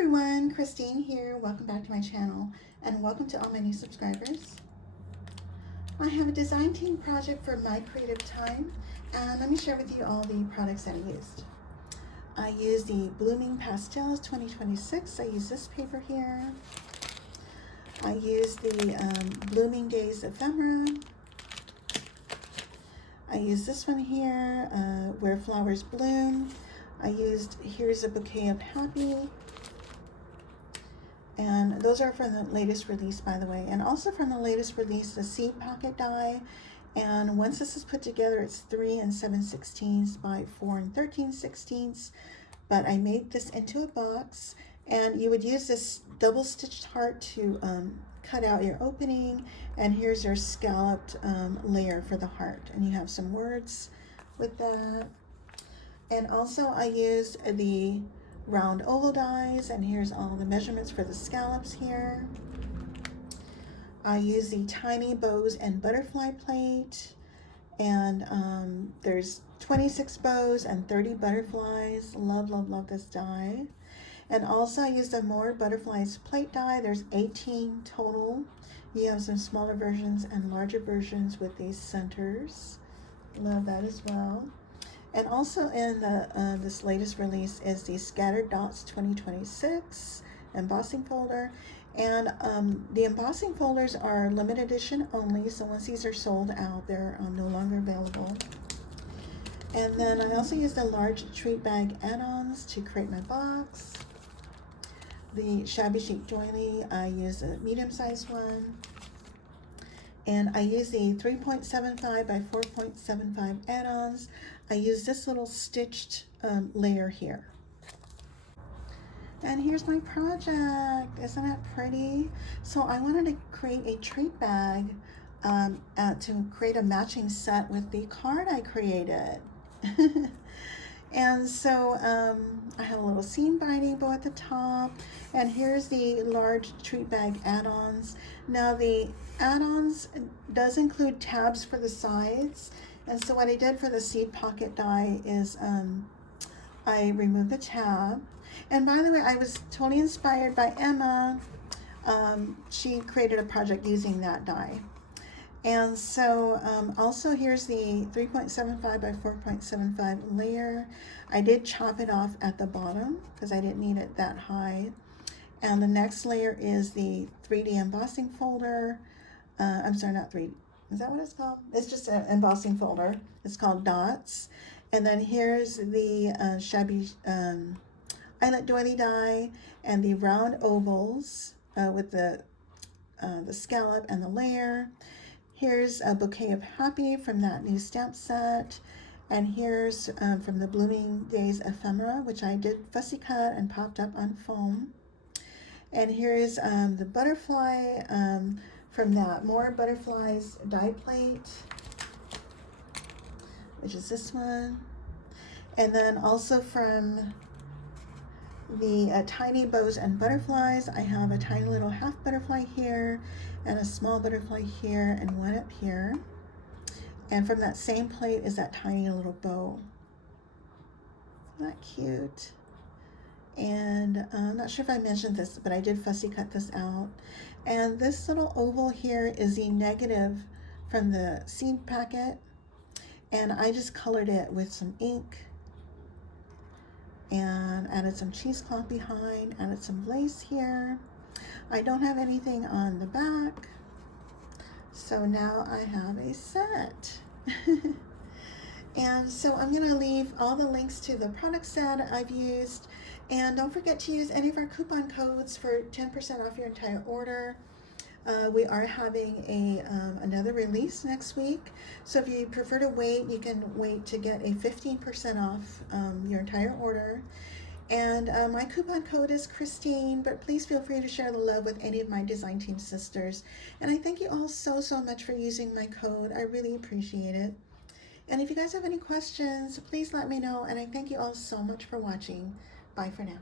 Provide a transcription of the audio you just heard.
everyone, Christine here. Welcome back to my channel and welcome to all my new subscribers. I have a design team project for my creative time and let me share with you all the products that I used. I used the Blooming Pastels 2026. I used this paper here. I used the Blooming Days Ephemera. I used this one here, Where Flowers Bloom. I used Here's a Bouquet of Happy. And those are from the latest release, by the way. And also from the latest release, the seed pocket die. And once this is put together, it's 3 7/16 by 4 13/16. But I made this into a box. And you would use this double stitched heart to cut out your opening. And here's your scalloped layer for the heart. And you have some words with that. And also I used the round oval dies, and here's all the measurements for the scallops here. I use the tiny bows and butterfly plate, and there's 26 bows and 30 butterflies. Love, love, love this die. And also I used a more butterflies plate die. There's 18 total. You have some smaller versions and larger versions with these centers. Love that as well. And also in the this latest release is the Scattered Dots 2026 embossing folder. And the embossing folders are limited edition only, so once these are sold out, they're no longer available. And then I also used a large Treat Bag Add Ons to create my box. The Shabby Chic Doily, I used a medium-sized one. And I use the 3.75 by 4.75 add-ons. I use this little stitched layer here. And here's my project. Isn't that pretty? So I wanted to create a treat bag to create a matching set with the card I created. And so I have a little seam binding bow at the top, and here's the large treat bag add-ons. Now the add-ons does include tabs for the sides, and so what I did for the seed pocket die is I removed the tab. And by the way, I was totally inspired by Emma. She created a project using that die. And so also here's the 3.75 by 4.75 layer. I did chop it off at the bottom because I didn't need it that high. And the next layer is the 3D embossing folder. I'm sorry, not 3D. Is that what it's called? It's just an embossing folder. It's called Dots. And then here's the Shabby Eyelet Doily die and the round ovals with the scallop and the layer. Here's a Bouquet of Happy from that new stamp set. And here's from the Blooming Days Ephemera, which I did fussy cut and popped up on foam. And here's the butterfly from that More Butterflies die plate, which is this one. And then also from the tiny bows and butterflies, I have a tiny little half butterfly here and a small butterfly here and one up here. And from that same plate is that tiny little bow. Isn't that cute? And I'm not sure if I mentioned this, but I did fussy cut this out. And this little oval here is the negative from the seed packet, and I just colored it with some ink and added some cheesecloth behind, added some lace here. I don't have anything on the back, so now I have a set. And so I'm going to leave all the links to the products that I've used, and don't forget to use any of our coupon codes for 10% off your entire order. We are having another release next week, so if you prefer to wait, you can wait to get a 15% off your entire order. And my coupon code is Christine, but please feel free to share the love with any of my design team sisters. And I thank you all so, so much for using my code. I really appreciate it. And if you guys have any questions, please let me know. And I thank you all so much for watching. Bye for now.